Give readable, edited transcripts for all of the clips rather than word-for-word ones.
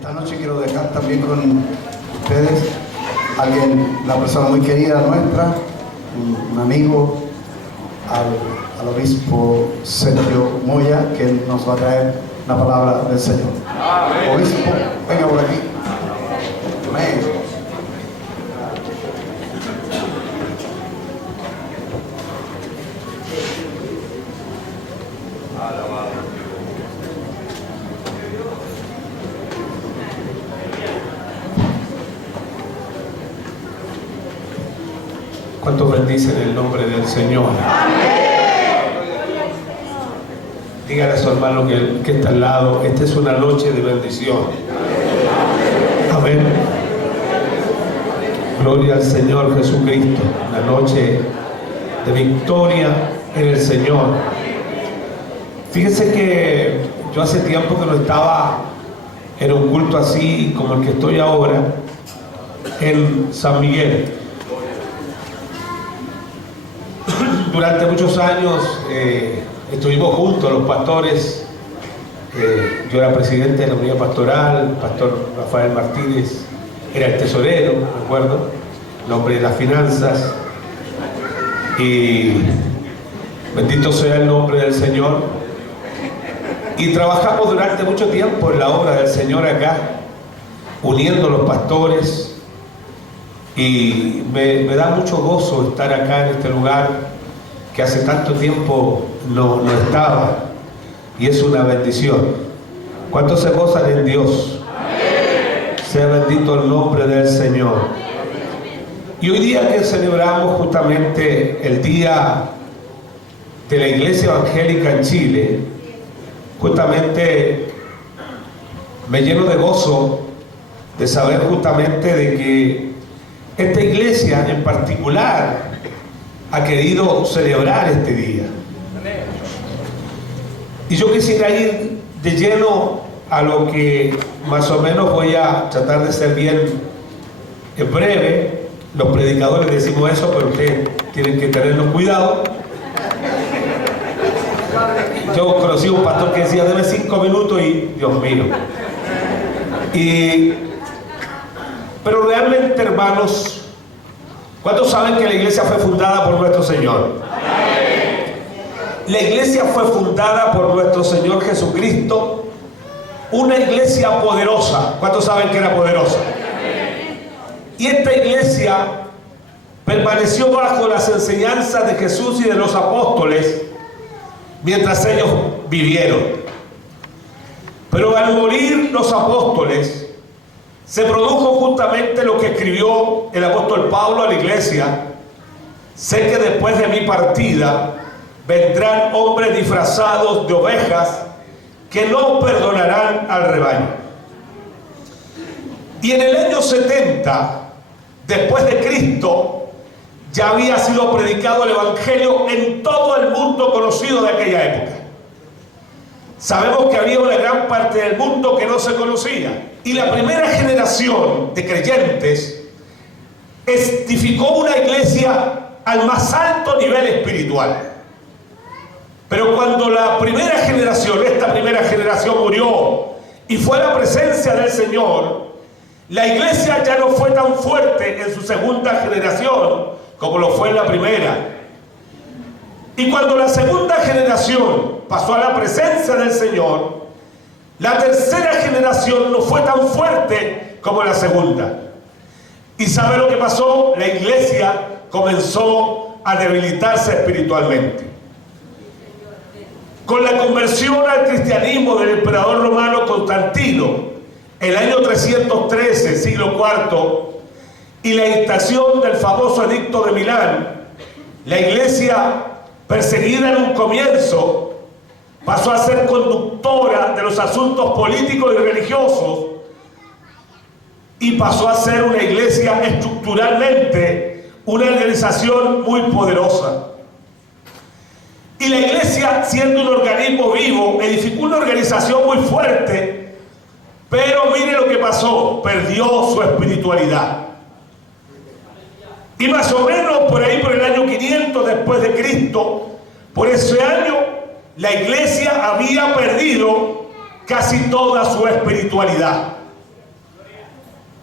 Esta noche quiero dejar también con ustedes una persona muy querida nuestra, un amigo, al obispo Sergio Moya, que nos va a traer la palabra del Señor. Obispo, venga por aquí. Amén. ¿Cuántos bendicen el nombre del Señor? Dígale a su hermano que está al lado, esta es una noche de bendición. Amén. Gloria al Señor Jesucristo. Una noche de victoria en el Señor. Fíjense que yo hace tiempo que no estaba en un culto así como el que estoy ahora en San Miguel. Durante muchos años estuvimos juntos los pastores. Yo era presidente de la unidad pastoral, el pastor Rafael Martínez era el tesorero, me acuerdo, el hombre de las finanzas. Y bendito sea el nombre del Señor. Y trabajamos durante mucho tiempo en la obra del Señor acá, uniendo los pastores. Y me da mucho gozo estar acá en este lugar que hace tanto tiempo no estaba, y es una bendición. ¿Cuántos se gozan en Dios? Amén. Sea bendito el nombre del Señor. Y hoy día que celebramos justamente el día de la Iglesia Evangélica en Chile, justamente me lleno de gozo de saber justamente de que esta iglesia en particular ha querido celebrar este día. Y yo quisiera ir de lleno a lo que más o menos voy a tratar de ser bien breve. Los predicadores decimos eso, pero ustedes tienen que tenerlo cuidado. Yo conocí a un pastor que decía, deme 5 minutos y Dios mío. Pero realmente, hermanos, ¿cuántos saben que la iglesia fue fundada por nuestro Señor? La iglesia fue fundada por nuestro Señor Jesucristo, una iglesia poderosa. ¿Cuántos saben que era poderosa? Y esta iglesia permaneció bajo las enseñanzas de Jesús y de los apóstoles mientras ellos vivieron. Pero al morir los apóstoles, se produjo justamente lo que escribió el apóstol Pablo a la iglesia: sé que después de mi partida vendrán hombres disfrazados de ovejas que no perdonarán al rebaño. Y en el año 70 después de Cristo ya había sido predicado el evangelio en todo el mundo conocido de aquella época. Sabemos que había una gran parte del mundo que no se conocía. Y la primera generación de creyentes edificó una iglesia al más alto nivel espiritual. Pero cuando esta primera generación murió y fue a la presencia del Señor, la iglesia ya no fue tan fuerte en su segunda generación como lo fue en la primera. Y cuando la segunda generación pasó a la presencia del Señor, la tercera generación no fue tan fuerte como la segunda. ¿Y sabe lo que pasó? La iglesia comenzó a debilitarse espiritualmente. Con la conversión al cristianismo del emperador romano Constantino, el año 313, siglo IV, y la instalación del famoso edicto de Milán, la iglesia, perseguida en un comienzo, pasó a ser conductora de los asuntos políticos y religiosos y pasó a ser una iglesia estructuralmente una organización muy poderosa. Y la iglesia, siendo un organismo vivo, edificó una organización muy fuerte, pero mire lo que pasó: perdió su espiritualidad. Y más o menos por ahí, por el año 500 después de Cristo, por ese año, la iglesia había perdido casi toda su espiritualidad.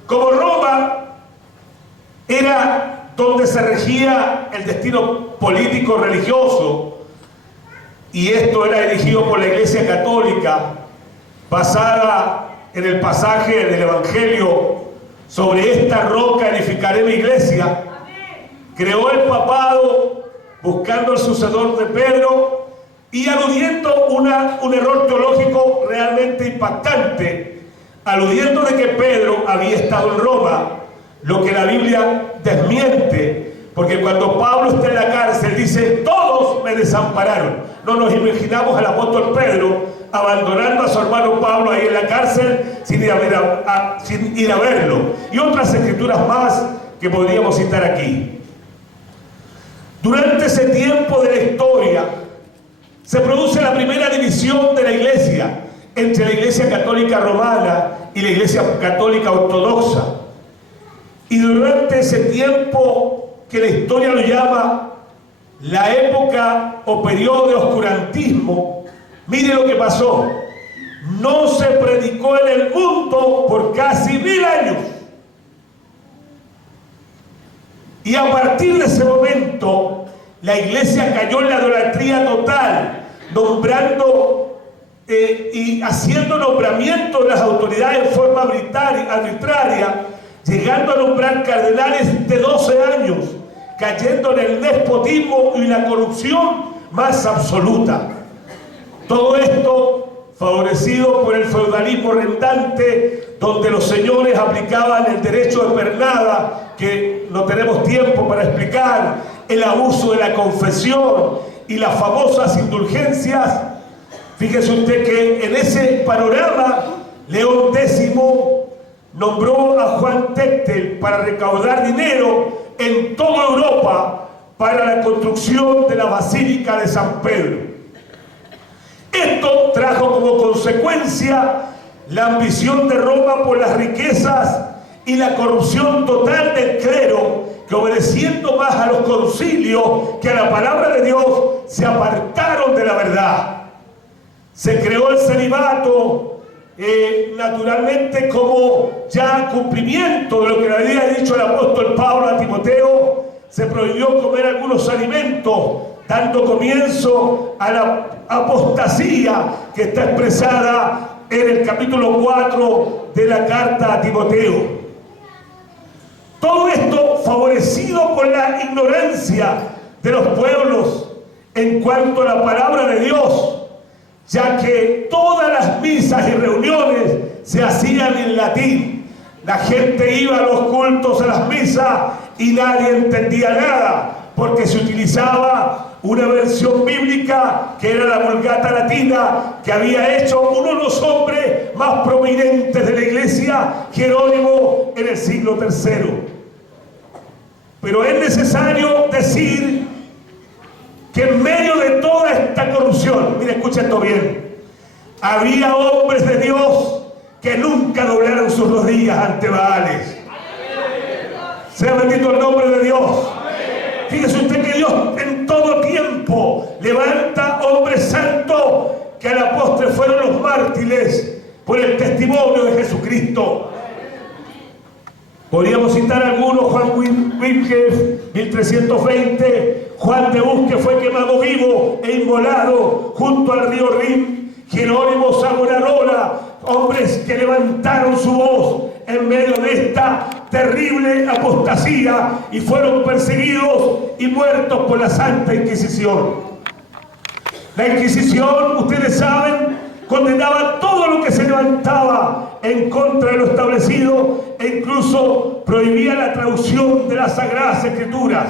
Como Roma era donde se regía el destino político religioso, y esto era dirigido por la Iglesia Católica, basada en el pasaje del Evangelio: sobre esta roca edificaré mi iglesia. Creó el papado buscando el sucesor de Pedro y aludiendo un error teológico realmente impactante, aludiendo de que Pedro había estado en Roma, lo que la Biblia desmiente, porque cuando Pablo está en la cárcel dice: todos me desampararon. No nos imaginamos al apóstol Pedro abandonando a su hermano Pablo ahí en la cárcel sin ir a verlo. Y otras escrituras más que podríamos citar aquí. Durante ese tiempo de la historia se produce la primera división de la iglesia entre la Iglesia Católica Romana y la Iglesia Católica Ortodoxa. Y durante ese tiempo, que la historia lo llama la época o periodo de oscurantismo, mire lo que pasó: no se predicó en el mundo por casi 1000 años. Y a partir de ese momento, la iglesia cayó en la idolatría total, nombrando y haciendo nombramiento de las autoridades en forma arbitraria, llegando a nombrar cardenales de 12 años, cayendo en el despotismo y la corrupción más absoluta. Todo esto favorecido por el feudalismo reinante, donde los señores aplicaban el derecho de pernada, que no tenemos tiempo para explicar, el abuso de la confesión y las famosas indulgencias. Fíjese usted que en ese panorama León X nombró a Juan Techtel para recaudar dinero en toda Europa para la construcción de la Basílica de San Pedro. Esto trajo como consecuencia la ambición de Roma por las riquezas y la corrupción total del clero, que obedeciendo más a los concilios que a la palabra de Dios, se apartaron de la verdad. Se creó el celibato, naturalmente como ya cumplimiento de lo que le había dicho el apóstol Pablo a Timoteo. Se prohibió comer algunos alimentos, dando comienzo a la apostasía que está expresada en el capítulo 4 de la carta a Timoteo. Todo esto favorecido por la ignorancia de los pueblos en cuanto a la palabra de Dios, ya que todas las misas y reuniones se hacían en latín. La gente iba a los cultos, a las misas, y nadie entendía nada, porque se utilizaba una versión bíblica que era la Vulgata Latina, que había hecho uno de los hombres más prominentes de la iglesia, Jerónimo, en el siglo III. Pero es necesario decir que en medio de toda esta corrupción, mire, escucha esto bien, había hombres de Dios que nunca doblaron sus rodillas ante Baales. Sea bendito el nombre de Dios. Fíjese usted que Dios en todo tiempo levanta hombres santos que a la postre fueron los mártires por el testimonio de Jesucristo. Podríamos citar algunos: Juan Wycliffe, 1320, Juan de Hus, que fue quemado vivo e inmolado junto al río Rin, Jerónimo Savonarola, hombres que levantaron su voz en medio de esta terrible apostasía y fueron perseguidos y muertos por la Santa Inquisición. La Inquisición, ustedes saben, condenaba todo lo que se levantaba en contra de lo establecido e incluso prohibía la traducción de las Sagradas Escrituras.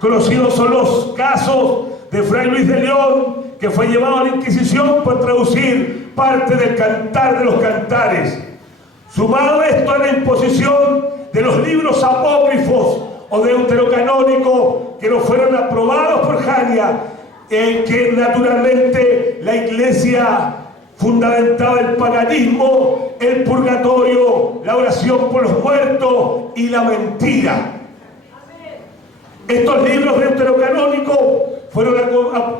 Conocidos son los casos de Fray Luis de León, que fue llevado a la Inquisición por traducir parte del Cantar de los Cantares. Sumado esto a la imposición de los libros apócrifos o deuterocanónicos que no fueron aprobados por Jania, que naturalmente la iglesia fundamentaba el paganismo, el purgatorio, la oración por los muertos y la mentira. Estos libros deuterocanónicos fueron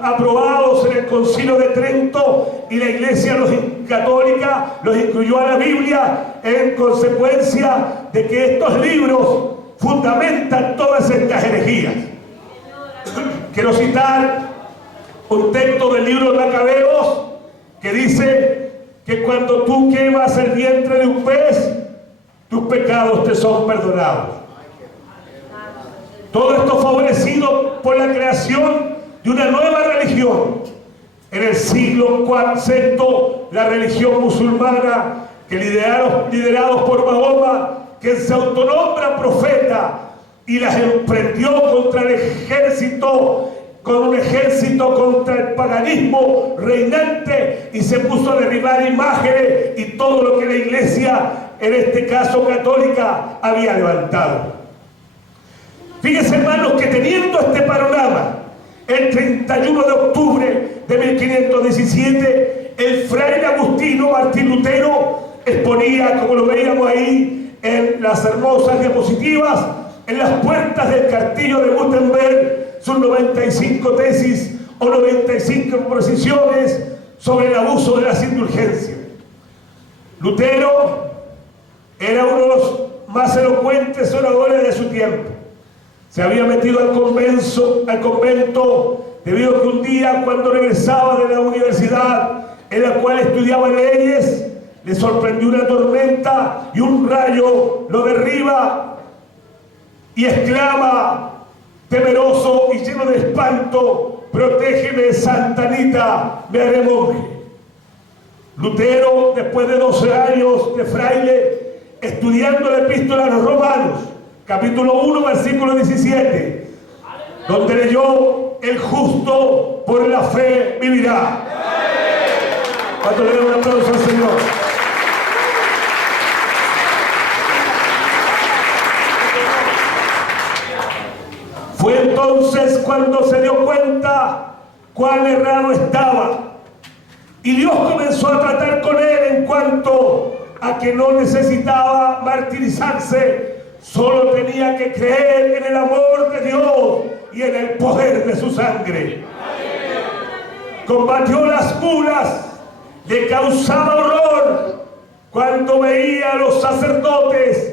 aprobados en el Concilio de Trento, y la Iglesia católica los incluyó a la Biblia en consecuencia de que estos libros fundamentan todas estas herejías. Quiero citar un texto del libro de Macabeos que dice que cuando tú quemas el vientre de un pez, tus pecados te son perdonados. Todo esto favorecido por la creación de una nueva religión. En el siglo VI, la religión musulmana, que liderados por Mahoma, quien se autonombra profeta, y las emprendió contra el ejército, con un ejército contra el paganismo reinante, y se puso a derribar imágenes y todo lo que la Iglesia, en este caso católica, había levantado. Fíjense, hermanos, que teniendo este panorama, el 31 de octubre de 1517, el fraile agustino Martín Lutero exponía, como lo veíamos ahí en las hermosas diapositivas, en las puertas del castillo de Wittenberg, sus 95 tesis o 95 proposiciones sobre el abuso de las indulgencias. Lutero era uno de los más elocuentes oradores de su tiempo. Se había metido al convento debido a que un día, cuando regresaba de la universidad en la cual estudiaba leyes, le sorprendió una tormenta y un rayo lo derriba, y exclama, temeroso y lleno de espanto: protégeme, Santa Anita, me haré monje. Lutero, después de 12 años de fraile, estudiando la epístola a los Romanos, capítulo 1, versículo 17, donde leyó: el justo por la fe vivirá. ¿Cuánto le dan un aplauso al Señor? Fue entonces cuando se dio cuenta cuán errado estaba, y Dios comenzó a tratar con él en cuanto a que no necesitaba martirizarse, solo tenía que creer en el amor de Dios y en el poder de su sangre. Combatió las curas, le causaba horror cuando veía a los sacerdotes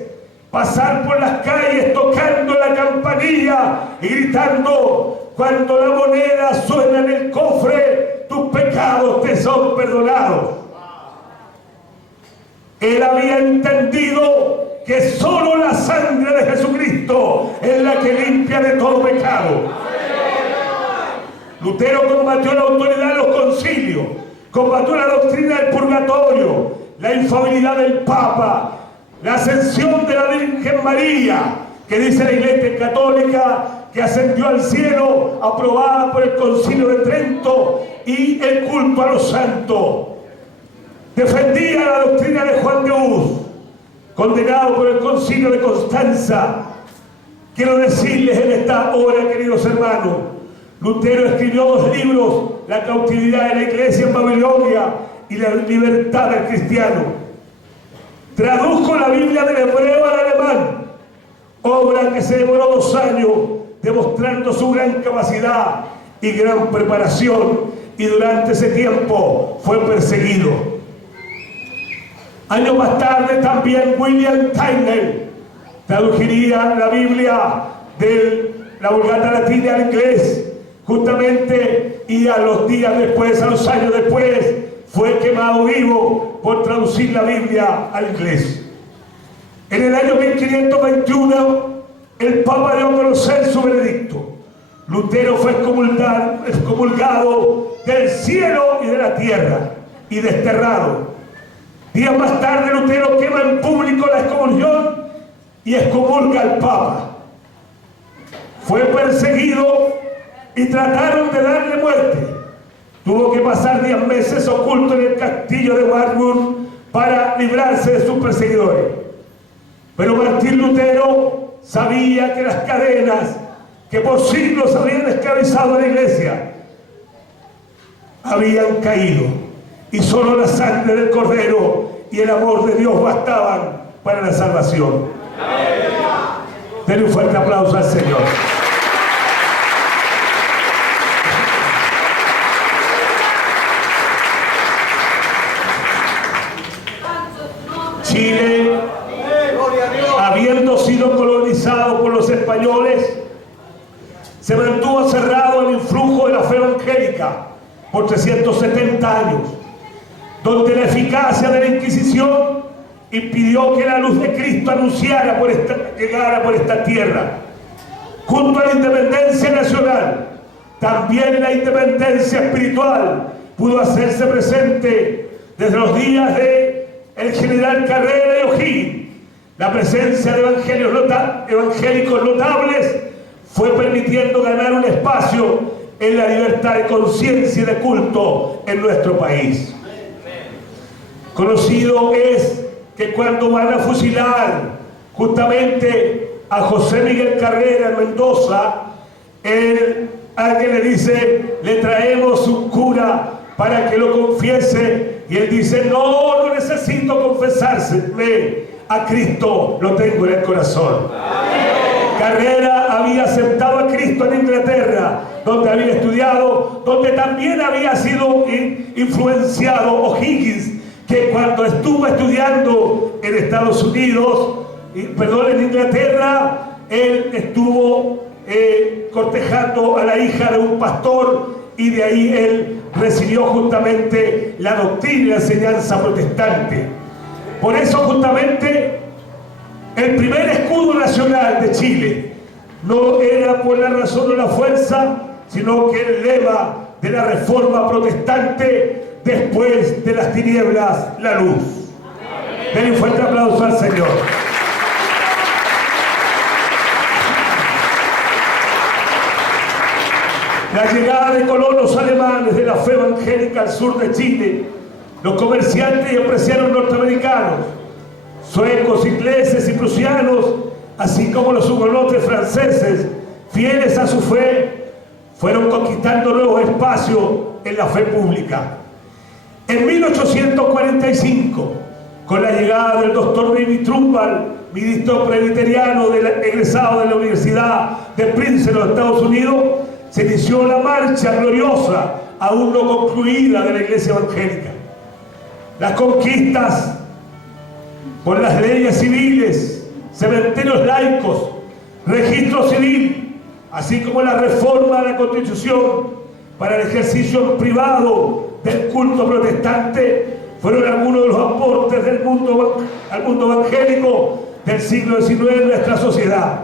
pasar por las calles tocando la campanilla y gritando: cuando la moneda suena en el cofre, tus pecados te son perdonados. Él había entendido que solo la sangre de Jesucristo es la que limpia de todo pecado. Lutero combatió la autoridad de los concilios, combatió la doctrina del purgatorio, la infalibilidad del Papa, la ascensión de la Virgen María, que dice la Iglesia Católica que ascendió al cielo, aprobada por el Concilio de Trento, y el culto a los santos. Defendía la doctrina de Juan de Hus, condenado por el Concilio de Constanza. Quiero decirles en esta hora, queridos hermanos, Lutero escribió 2 libros: La cautividad de la Iglesia en Babilonia y La libertad del cristiano. Tradujo la Biblia del hebreo al alemán, obra que se demoró 2 años, demostrando su gran capacidad y gran preparación, y durante ese tiempo fue perseguido. Años más tarde también William Tyndale traduciría la Biblia de la Vulgata Latina al inglés, justamente, y a los años después, fue quemado vivo por traducir la Biblia al inglés. En el año 1521, el Papa dio a conocer su veredicto. Lutero fue excomulgado del cielo y de la tierra y desterrado. Días más tarde, Lutero quema en público la excomunión y excomulga al Papa. Fue perseguido y trataron de darle muerte. Tuvo que pasar 10 meses oculto en el castillo de Wartburg para librarse de sus perseguidores. Pero Martín Lutero sabía que las cadenas que por siglos habían esclavizado a la Iglesia habían caído, y solo la sangre del Cordero y el amor de Dios bastaban para la salvación. Denle un fuerte aplauso al Señor. españoles, se mantuvo cerrado el influjo de la fe evangélica por 370 años, donde la eficacia de la Inquisición impidió que la luz de Cristo llegara por esta tierra. Junto a la independencia nacional, también la independencia espiritual pudo hacerse presente desde los días de el general Carrera y O'Higgins. La presencia de evangélicos notables fue permitiendo ganar un espacio en la libertad de conciencia y de culto en nuestro país. Conocido es que cuando van a fusilar justamente a José Miguel Carrera en Mendoza, alguien le dice: le traemos un cura para que lo confiese, y él dice: no necesito confesárseme, a Cristo lo tengo en el corazón. Carrera había aceptado a Cristo en Inglaterra, donde había estudiado, donde también había sido influenciado O'Higgins, que cuando estuvo estudiando en Estados Unidos, en Inglaterra, él estuvo cortejando a la hija de un pastor, y de ahí él recibió justamente la doctrina y la enseñanza protestante. Por eso justamente el primer escudo nacional de Chile no era por la razón o la fuerza, sino que el lema de la reforma protestante: después de las tinieblas, la luz. Denle un fuerte aplauso al Señor. La llegada de colonos alemanes de la fe evangélica al sur de Chile, los comerciantes y empresarios norteamericanos, suecos, ingleses y prusianos, así como los hugonotes franceses, fieles a su fe, fueron conquistando nuevos espacios en la fe pública. En 1845, con la llegada del doctor David Trumbull, ministro presbiteriano egresado de la Universidad de Princeton, en los Estados Unidos, se inició la marcha gloriosa, aún no concluida, de la Iglesia evangélica. Las conquistas por las leyes civiles, cementerios laicos, registro civil, así como la reforma de la Constitución para el ejercicio privado del culto protestante, fueron algunos de los aportes al mundo evangélico del siglo XIX en nuestra sociedad.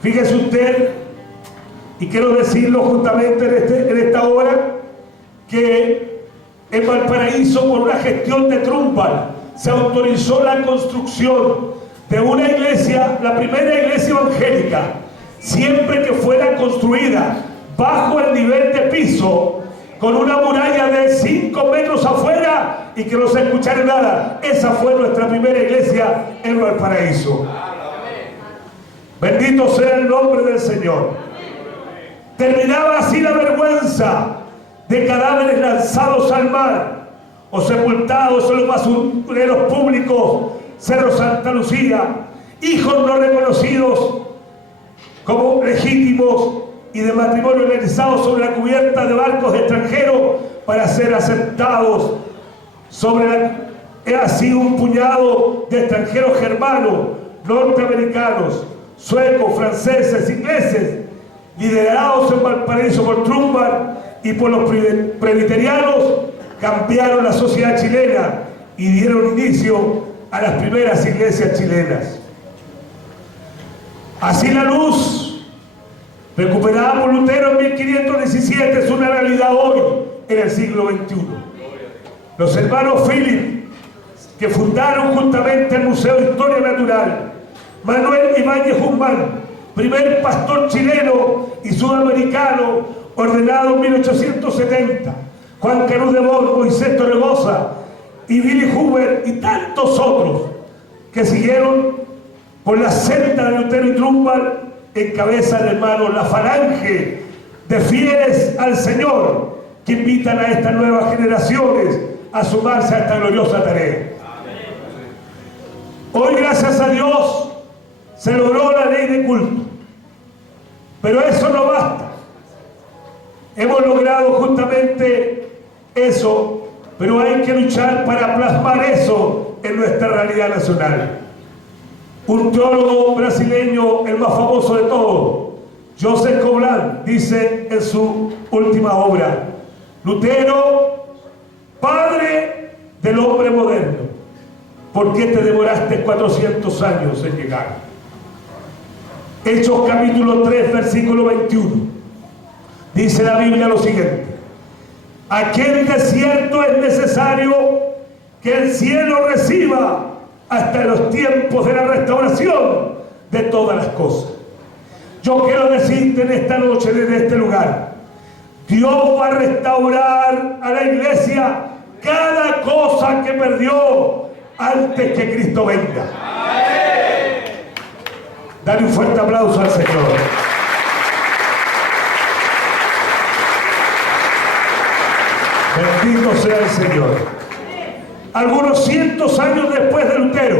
Fíjese usted, y quiero decirlo justamente en esta hora, que en Valparaíso, por una gestión de Trumbull, se autorizó la construcción de una iglesia, la primera iglesia evangélica, siempre que fuera construida bajo el nivel de piso, con una muralla de 5 metros afuera y que no se escuchara nada. Esa fue nuestra primera iglesia en Valparaíso. Bendito sea el nombre del Señor. Terminaba así la vergüenza de cadáveres lanzados al mar o sepultados en los basureros públicos, Cerro Santa Lucía, hijos no reconocidos como legítimos y de matrimonio realizados sobre la cubierta de barcos extranjeros para ser aceptados así un puñado de extranjeros germanos, norteamericanos, suecos, franceses, ingleses, liderados en Valparaíso por Trumbull y por los presbiterianos, cambiaron la sociedad chilena y dieron inicio a las primeras iglesias chilenas. Así la luz, recuperada por Lutero en 1517, es una realidad hoy en el siglo XXI. Los hermanos Philip, que fundaron justamente el Museo de Historia Natural, Manuel Ibáñez Guzmán, primer pastor chileno y sudamericano ordenado en 1870, Juan Canut de Bosch, Moisés Torregosa y Billy Huber y tantos otros que siguieron por la senda de Lutero y Trumbull, encabeza el hermano la falange de fieles al Señor que invitan a estas nuevas generaciones a sumarse a esta gloriosa tarea. Hoy, gracias a Dios, se logró la ley de culto, pero eso no basta. Hemos logrado justamente eso, pero hay que luchar para plasmar eso en nuestra realidad nacional. Un teólogo brasileño, el más famoso de todos, Joseph Coblan, dice en su última obra: Lutero, padre del hombre moderno, ¿por qué te demoraste 400 años en llegar? Hechos capítulo 3, versículo 21. Dice la Biblia lo siguiente: aquel desierto es necesario que el cielo reciba hasta los tiempos de la restauración de todas las cosas. Yo quiero decirte en esta noche desde este lugar: Dios va a restaurar a la iglesia cada cosa que perdió antes que Cristo venga. Dale un fuerte aplauso al Señor. Bendito sea el Señor. Algunos cientos años después de Lutero,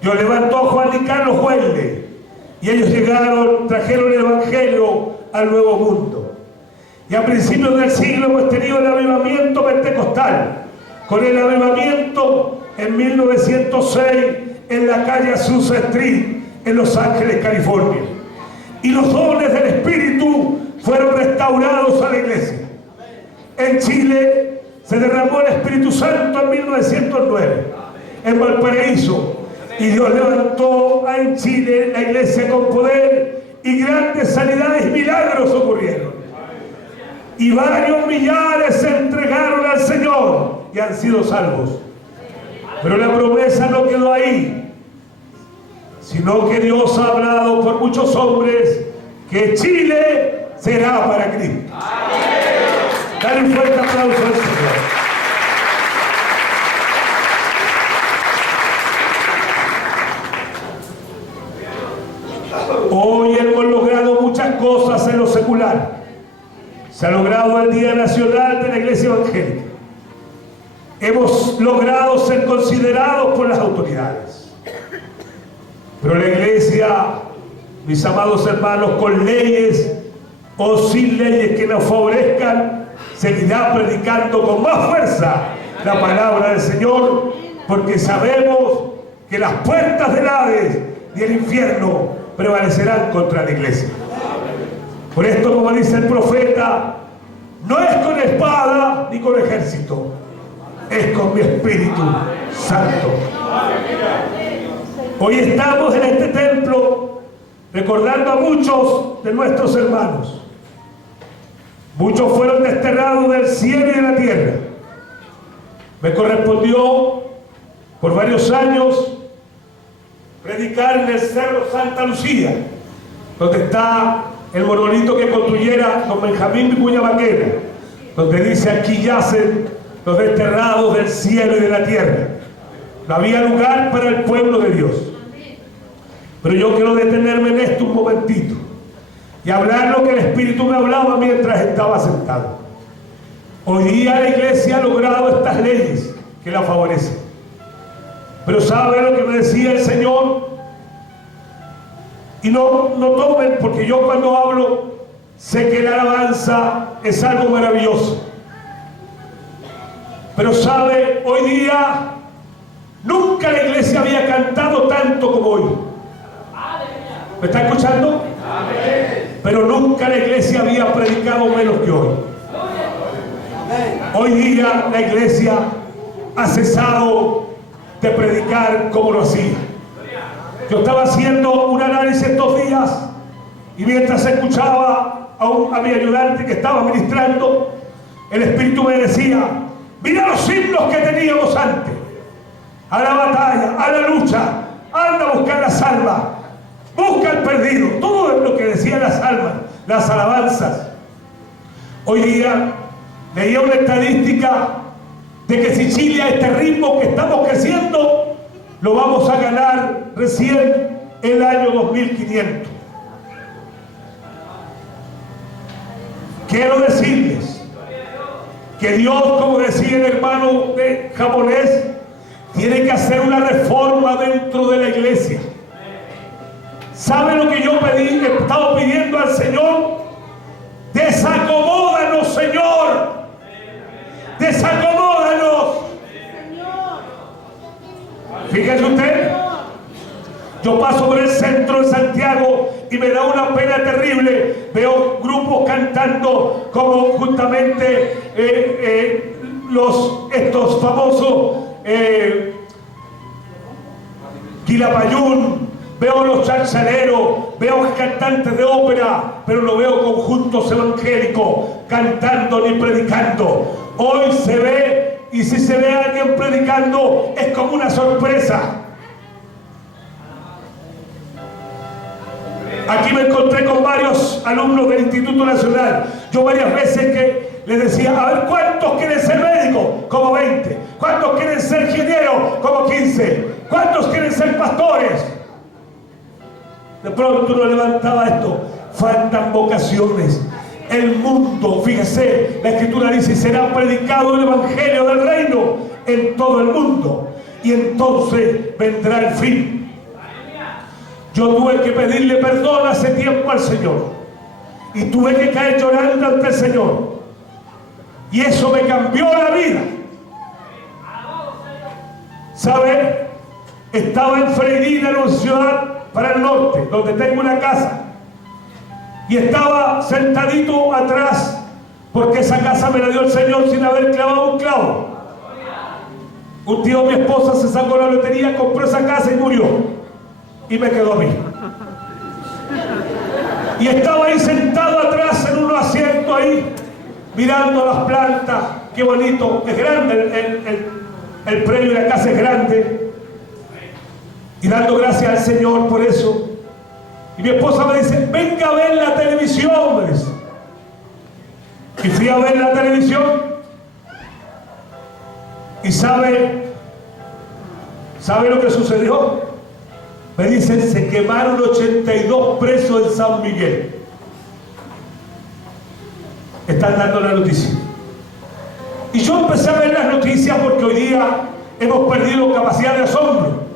Dios levantó a Juan y Carlos Wesley, y ellos trajeron el Evangelio al Nuevo Mundo. Y a principios del siglo hemos tenido el avivamiento pentecostal, con el avivamiento en 1906 en la calle Azusa Street, en Los Ángeles, California. Y los dones del Espíritu fueron restaurados a la iglesia. En Chile se derramó el Espíritu Santo en 1909, en Valparaíso, y Dios levantó en Chile la iglesia con poder, y grandes sanidades y milagros ocurrieron. Y varios millares se entregaron al Señor y han sido salvos. Pero la promesa no quedó ahí, sino que Dios ha hablado por muchos hombres que Chile será para Cristo. Dale un fuerte aplauso al Señor. Hoy hemos logrado muchas cosas en lo secular. Se ha logrado el Día Nacional de la Iglesia Evangélica. Hemos logrado ser considerados por las autoridades. Pero la iglesia, mis amados hermanos, con leyes o sin leyes que nos favorezcan, seguirá predicando con más fuerza la palabra del Señor, porque sabemos que las puertas del Hades y el infierno prevalecerán contra la iglesia. Por esto, como dice el profeta, no es con espada ni con ejército, es con mi Espíritu Santo. Hoy estamos en este templo recordando a muchos de nuestros hermanos. Muchos fueron desterrados del cielo y de la tierra. Me correspondió por varios años predicar en el Cerro Santa Lucía, donde está el monolito que construyera don Benjamín Vicuña Maquena, donde dice: aquí yacen los desterrados del cielo y de la tierra. No había lugar para el pueblo de Dios. Pero yo quiero detenerme en esto un momentito y hablar lo que el Espíritu me hablaba mientras estaba sentado. Hoy día la iglesia ha logrado estas leyes que la favorecen. Pero ¿sabe lo que me decía el Señor? Y no tomen, porque yo cuando hablo sé que la alabanza es algo maravilloso. Pero ¿sabe? Hoy día nunca la iglesia había cantado tanto como hoy. ¿Me está escuchando? Pero nunca la iglesia había predicado menos que hoy. Hoy día la iglesia ha cesado de predicar como lo hacía. Yo estaba haciendo un análisis estos días y mientras escuchaba a mi ayudante que estaba ministrando, el Espíritu me decía: mira los himnos que teníamos antes, a la batalla, a la lucha, anda a buscar las almas, busca el perdido, todo lo que decían las almas, las alabanzas. Hoy día leía una estadística de que si Chile a este ritmo que estamos creciendo, lo vamos a ganar recién el año 2500. Quiero decirles que Dios, como decía el hermano japonés, tiene que hacer una reforma dentro de la iglesia. ¿Sabe lo que yo pedí? He estado pidiendo al Señor: desacomódanos, Señor, desacomódanos. Fíjese usted, Yo paso por el centro de Santiago y me da una pena terrible. Veo grupos cantando como justamente estos famosos Quilapayún. Veo los chanchaleros, veo cantantes de ópera, pero no veo conjuntos evangélicos cantando ni predicando. Hoy se ve, y si se ve a alguien predicando, es como una sorpresa. Aquí me encontré con varios alumnos del Instituto Nacional. Yo varias veces que les decía, a ver, ¿cuántos quieren ser médicos? Como 20. ¿Cuántos quieren ser ingenieros? Como 15. ¿Cuántos quieren ser pastores? De pronto uno levantaba esto. Faltan vocaciones. El mundo, fíjese, la Escritura dice, será predicado el Evangelio del Reino en todo el mundo. Y entonces vendrá el fin. Yo tuve que pedirle perdón hace tiempo al Señor. Y tuve que caer llorando ante el Señor. Y eso me cambió la vida. ¿Sabe? Estaba en Freirina, en una ciudad para el norte, donde tengo una casa. Y estaba sentadito atrás, porque esa casa me la dio el Señor sin haber clavado un clavo. Un tío de mi esposa se sacó la lotería, compró esa casa y murió. Y me quedó a mí. Y estaba ahí sentado atrás en un asiento ahí, mirando las plantas. Qué bonito, es grande el premio de la casa, es grande. Y dando gracias al Señor por eso. Y mi esposa me dice, venga a ver la televisión, me dice. Y fui a ver la televisión. Y ¿sabe lo que sucedió? Me dicen, se quemaron 82 presos en San Miguel. Están dando la noticia. Y yo empecé a ver las noticias porque hoy día hemos perdido capacidad de asombro.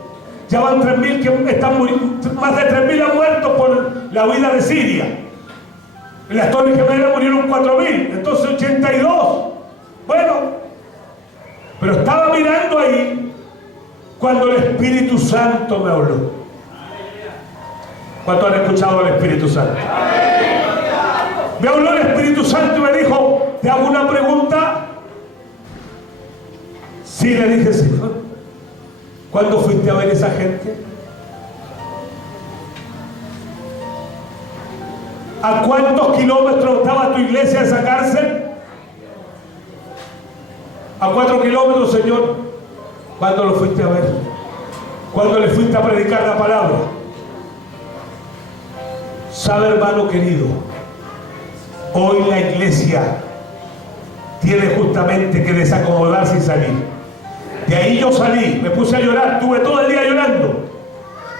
Ya van 3.000 que están muriendo, más de 3.000 han muerto por la huida de Siria. En las Torres Gemelas murieron 4.000, entonces 82. Bueno, pero estaba mirando ahí cuando el Espíritu Santo me habló. ¿Cuántos han escuchado al Espíritu Santo? Me habló el Espíritu Santo y me dijo, ¿te hago una pregunta? Sí, le dije, Señor. ¿Cuándo fuiste a ver esa gente? ¿A cuántos kilómetros estaba tu iglesia de esa cárcel? A 4 kilómetros, Señor. ¿Cuándo lo fuiste a ver? ¿Cuándo le fuiste a predicar la palabra? ¿Sabe, hermano querido? Hoy la iglesia tiene justamente que desacomodarse y salir. De ahí yo salí, me puse a llorar, estuve todo el día llorando.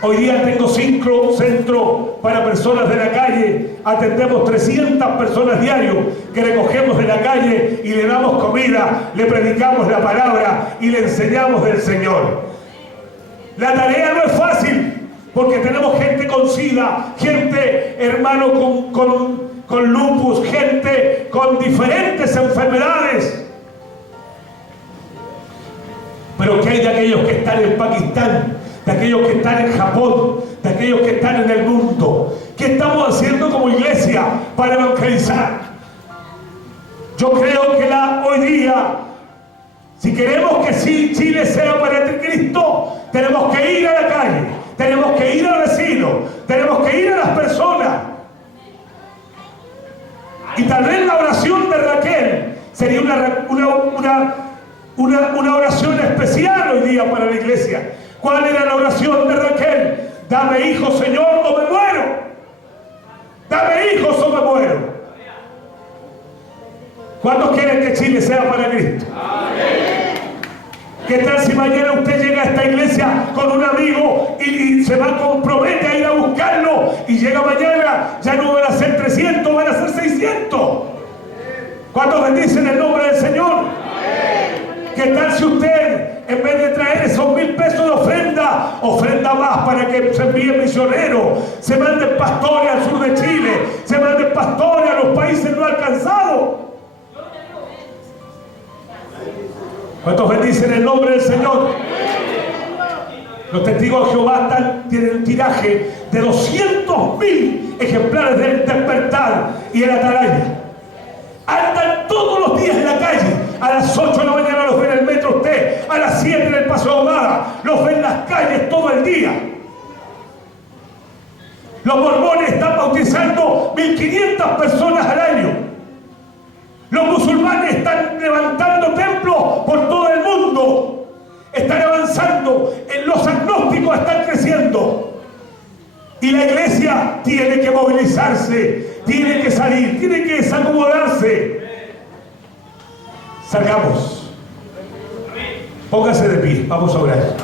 Hoy día tengo 5 centros para personas de la calle, atendemos 300 personas diarios que recogemos de la calle y le damos comida, le predicamos la palabra y le enseñamos del Señor. La tarea no es fácil, porque tenemos gente con SIDA, gente, hermano, con lupus, gente con diferentes enfermedades. Pero ¿qué hay de aquellos que están en Pakistán, de aquellos que están en Japón, de aquellos que están en el mundo? ¿Qué estamos haciendo como iglesia para evangelizar? Yo creo que hoy día, si queremos que Chile sea para Cristo, tenemos que ir a la calle, tenemos que ir al vecino, tenemos que ir a las personas. Y tal vez la oración de Raquel sería una oración especial hoy día para la iglesia. ¿Cuál era la oración de Raquel? Dame hijos, Señor, o me muero. Dame hijos o me muero. ¿Cuántos quieren que Chile sea para Cristo? ¿Qué tal si mañana usted llega a esta iglesia con un amigo y se va, compromete a ir a buscarlo, y llega mañana, ya no van a ser 300, van a ser 600? ¿Cuántos bendicen el nombre del Señor? ¿Qué tal si usted, en vez de traer esos 1.000 pesos de ofrenda más para que se envíen misioneros, se manden pastores al sur de Chile, se manden pastores a los países no alcanzados? ¿Cuántos bendicen el nombre del Señor? Los testigos de Jehová tienen un tiraje de 200.000 ejemplares del Despertar y el Atalaya. Andan todos los días en la calle. A las 8 de la mañana los ven en el metro usted, a las 7 en el Paso de Ahumada, los ven en las calles todo el día. Los mormones están bautizando 1.500 personas al año. Los musulmanes están levantando templos por todo el mundo. Están avanzando. Los agnósticos están creciendo. Y la iglesia tiene que movilizarse, tiene que salir, tiene que desacomodarse. Salgamos. Póngase de pie, vamos a orar.